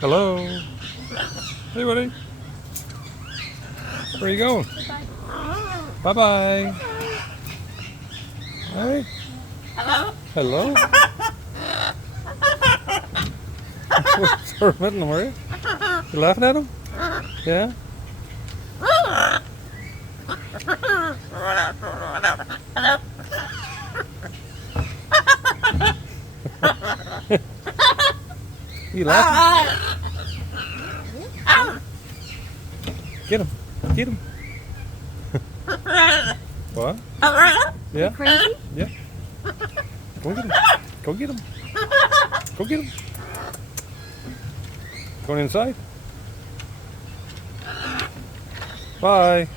Hello. Hey, buddy. Where are you going? Bye-bye. Hey. Hello. What's the matter, Maria? You laughing at him? Yeah? You laughing? Get him. Get him. What? Yeah? Crazy? Yeah. Go get him. Go get him. Go get him. Going inside? Bye.